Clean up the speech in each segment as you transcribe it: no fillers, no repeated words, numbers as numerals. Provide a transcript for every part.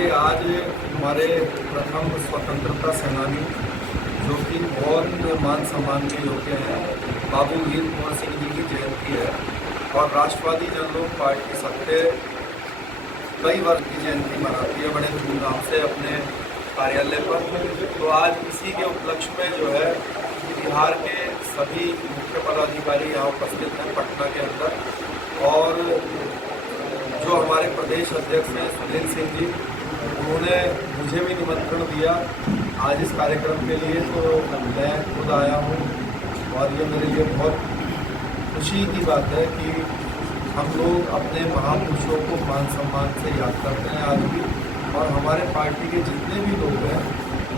देखिए, आज हमारे प्रथम स्वतंत्रता सेनानी जो कि बहुत मान सम्मान के योग्य हैं, बाबू वीर कुंवर सिंह जी की जयंती है। और राष्ट्रवादी जनलोक पार्टी सत्य कई वर्ष की जयंती मनाती है बड़े धूमधाम से अपने कार्यालय पर। तो आज इसी के उपलक्ष्य में जो है बिहार के सभी मुख्य पदाधिकारी यहाँ उपस्थित हैं पटना के अंदर। और जो हमारे प्रदेश अध्यक्ष हैं सुनील सिंह जी, उन्होंने मुझे भी निमंत्रण दिया आज इस कार्यक्रम के लिए, तो मैं खुद आया हूँ। और ये मेरे लिए बहुत खुशी की बात है कि हम लोग अपने महापुरुषों को मान सम्मान से याद करते हैं आज भी। और हमारे पार्टी के जितने भी लोग हैं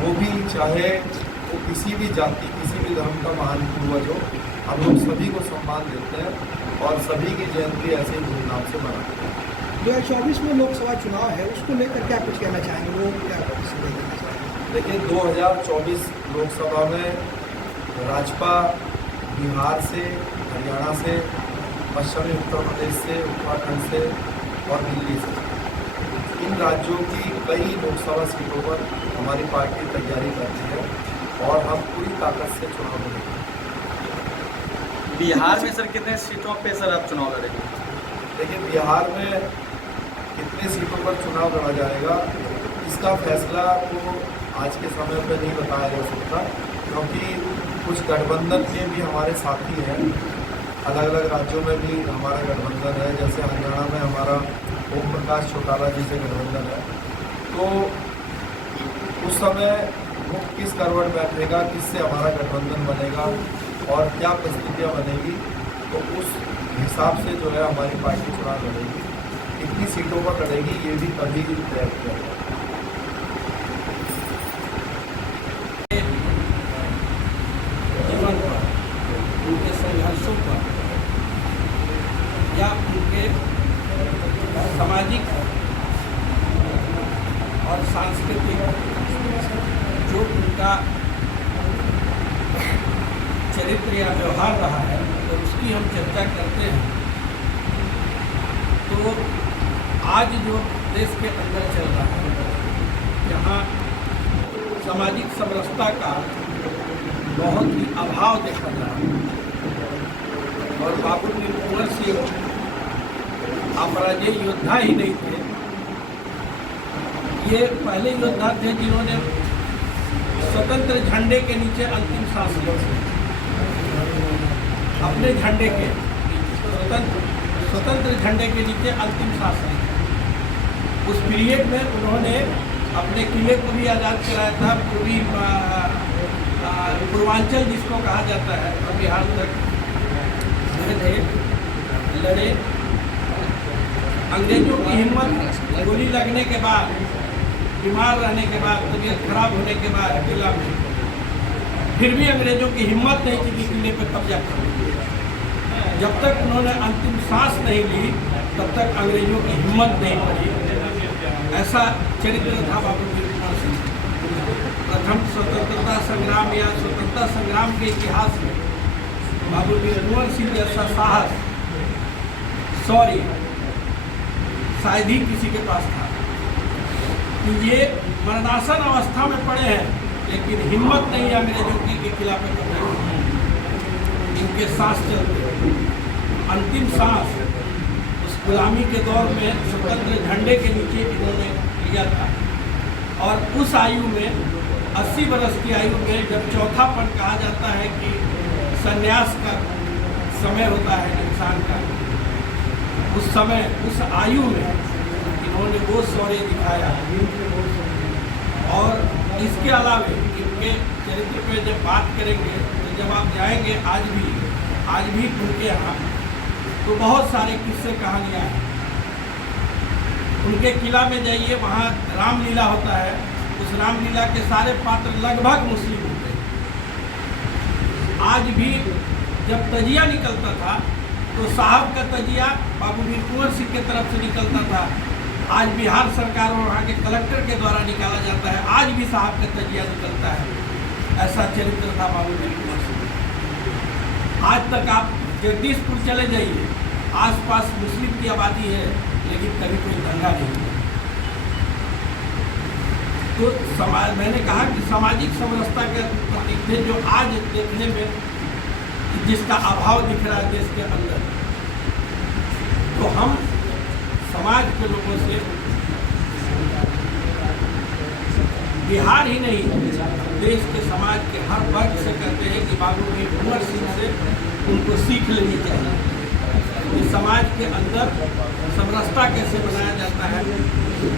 वो भी, चाहे वो किसी भी जाति किसी भी धर्म का महान पूर्वज हो, हम लोग सभी को सम्मान देते हैं और सभी की जयंती ऐसे ही धूमधाम से मनाते हैं। 2024 में लोकसभा चुनाव है, उसको लेकर क्या कुछ कहना चाहेंगे, लोग क्या देना चाहेंगे? देखिए, 2024 लोकसभा में भाजपा बिहार से, हरियाणा से, पश्चिमी उत्तर प्रदेश से, उत्तराखंड से और दिल्ली से, इन राज्यों की कई लोकसभा सीटों पर हमारी पार्टी तैयारी करती है और हम पूरी ताकत से चुनाव लड़ेंगे। बिहार में सर कितने सीटों पे सर आप चुनाव लड़ेंगे? देखिए, बिहार में कितने सीटों पर चुनाव लड़ा जाएगा इसका फैसला तो आज के समय पर नहीं बताया जा सकता, क्योंकि कुछ गठबंधन के भी हमारे साथी हैं। अलग अलग राज्यों में भी हमारा गठबंधन है, जैसे हरियाणा में हमारा ओम प्रकाश चौटाला जी से गठबंधन है। तो उस समय वो किस करवट बैठेगा, किससे हमारा गठबंधन बनेगा और क्या परिस्थितियाँ बनेगी, तो उस हिसाब से जो है हमारी पार्टी चुनाव लड़ेगी। कितनी सीटों पर लड़ेगी ये भी तभी तय किया जाएगा। जीवन पर, उनके संघर्षों पर या उनके सामाजिक और सांस्कृतिक जो उनका चरित्र या व्यवहार रहा है, तो उसकी हम चर्चा करते हैं। तो आज जो देश के अंदर चल रहा है, जहाँ सामाजिक समरसता का बहुत ही अभाव देखा जा रहा है, और बाबू वीर कुंवर सिंह अपराजय योद्धा ही नहीं थे, ये पहले योद्धा थे जिन्होंने स्वतंत्र झंडे के नीचे अंतिम सांस ली। अपने झंडे के स्वतंत्र झंडे के नीचे अंतिम सांस ली। उस पीरियड में उन्होंने अपने किले को भी आज़ाद कराया था, पूर्वांचल जिसको कहा जाता है, और बिहार तक गए थे, लड़े। अंग्रेजों की हिम्मत, गोली लगने के बाद, बीमार रहने के बाद, तबीयत खराब होने के बाद किला में, फिर भी अंग्रेजों की हिम्मत नहीं थी कि किले पर कब्जा कर। जब तक उन्होंने अंतिम सांस नहीं ली तब तक अंग्रेजों की हिम्मत नहीं पड़ी। ऐसा चरित्र था बाबू वीर कुंवर सिंह। प्रथम स्वतंत्रता संग्राम या स्वतंत्रता संग्राम के इतिहास में बाबू वीर कुंवर सिंह जैसा साहस, शौर्य शायद ही किसी के पास था। कि ये मरणासन अवस्था में पड़े हैं, लेकिन हिम्मत नहीं है अंग्रेजों के खिलाफ कब्जा। इनके सांस चलते, अंतिम सांस उस गुलामी के दौर में स्वतंत्र झंडे के नीचे इन्होंने लिया था। और उस आयु में, 80 वर्ष की आयु में, जब चौथापन कहा जाता है कि संन्यास का समय होता है इंसान का, उस समय, उस आयु में इन्होंने वो शौर्य दिखाया। और इसके अलावा इनके चरित्र पे जब बात करेंगे, तो जब आप जाएंगे आज भी उनके यहाँ, तो बहुत सारे किस्से कहानियाँ हैं। उनके किला में जाइए, वहाँ रामलीला होता है। उस रामलीला के सारे पात्र लगभग मुस्लिम होते हैं। आज भी जब तजिया निकलता था तो साहब का तजिया बाबू वीर कुंवर सिंह की तरफ से निकलता था। आज बिहार सरकार और वहाँ के कलेक्टर के द्वारा निकाला जाता है। आज भी साहब का तजिया निकलता है। ऐसा चरित्र था बाबू वीर कुंवर सिंह। आज तक आप जगदीशपुर चले जाइए, आसपास मुस्लिम की आबादी है, लेकिन कभी कोई दंगा नहीं हुआ। तो समाज, मैंने कहा कि सामाजिक समरसता के प्रतीक थे जो आज देखने में जिसका अभाव दिख रहा है देश के अंदर। तो हम समाज के लोगों से, बिहार ही नहीं देश के समाज के हर वर्ग से कहते हैं कि बाबू भाई कुंवर सिंह से उनको सीख लेनी चाहिए कि समाज के अंदर समरसता कैसे बनाया जाता है,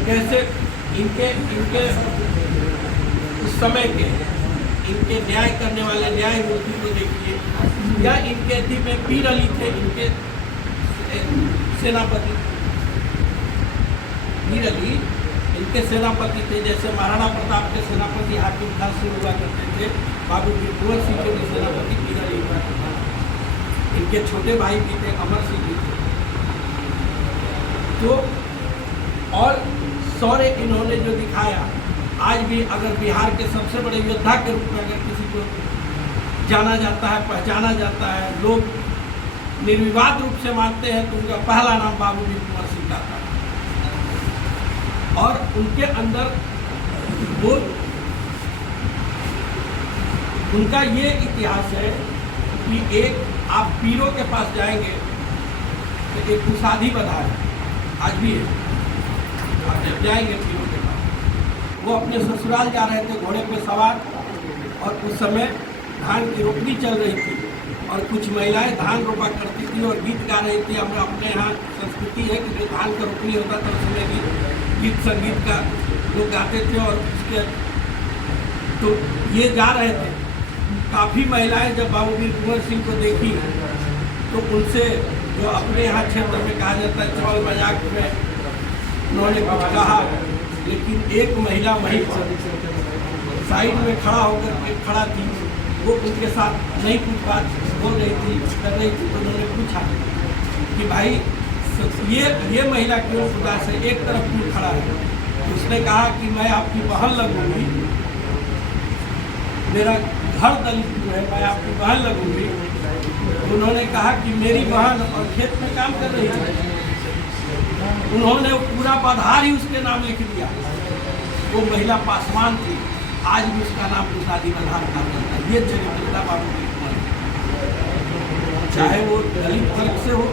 कैसे इनके उस समय के इनके न्याय करने वाले न्यायमूर्ति को देखिए, या इनके दी में पीर अली थे, इनके सेनापति पीर अली इनके सेनापति थे। जैसे महाराणा प्रताप के सेनापति हाकिम खान सिंह हुआ करते थे, बाबू कुंवर सिंह के भी सेनापति पीर अली हुआ करता था। इनके छोटे भाई भी थे, अमर सिंह भी थे। तो और शौर्य इन्होंने जो दिखाया, आज भी अगर बिहार के सबसे बड़े योद्धा के रूप में अगर किसी को जाना जाता है, पहचाना जाता है, लोग निर्विवाद रूप से मानते हैं, तो उनका पहला नाम बाबू कुंवर सिंह का था। और उनके अंदर वो, उनका ये इतिहास है कि एक आप पीरों के पास जाएंगे तो एक कुशाधी बधा है, आज भी है। आप जब जाएंगे पीरों के पास, वो अपने ससुराल जा रहे थे घोड़े पे सवार, और उस समय धान की रोपनी चल रही थी और कुछ महिलाएं धान रोपा करती थी और गीत गा रही थी। हम अपने यहाँ संस्कृति है कि जो धान का रोपनी होता था उसमें गीत संगीत का लोग गाते थे। और उसके तो ये जा रहे थे, काफ़ी महिलाएं जब बाबू कुंवर सिंह को देखी तो उनसे, जो अपने यहाँ क्षेत्र में कहा जाता है चौल मजाक में, उन्होंने कुछ कहा, लेकिन एक महिला वहीं साइड में खड़ा थी, वो उनके साथ नहीं कुछ बात बोल रही थी, कर रही थी। तो उन्होंने पूछा कि भाई ये महिला क्यों खुदा से एक तरफ क्यों खड़ा है? तो उसने कहा कि मैं आपकी बहन लगूंगी, मेरा घर दलित है, मैं आपकी बहन लगूंगी। उन्होंने कहा कि मेरी बहन और खेत में काम कर रही है। उन्होंने पूरा बधार ही उसके नाम लिख दिया। वो महिला पासवान थी, आज भी उसका नाम कुशादी बधार का जाता है। ये चरित्रता बाबू कुंवर, चाहे वो दलित वर्ग से हो,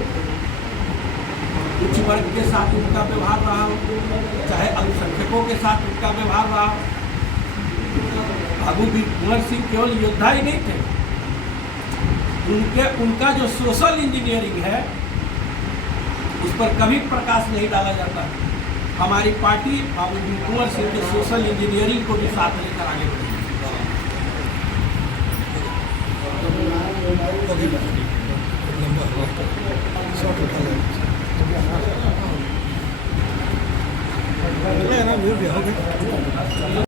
उच्च वर्ग के साथ उनका व्यवहार रहा हो, चाहे अल्पसंख्यकों के साथ उनका व्यवहार रहा हो। बाबू कुंवर सिंह केवल योद्धा ही नहीं थे, उनका जो सोशल इंजीनियरिंग है उस पर कभी प्रकाश नहीं डाला जाता। हमारी पार्टी बाबू कुंवर सिंह के सोशल इंजीनियरिंग को भी साथ लेकर आगे बढ़ेगी।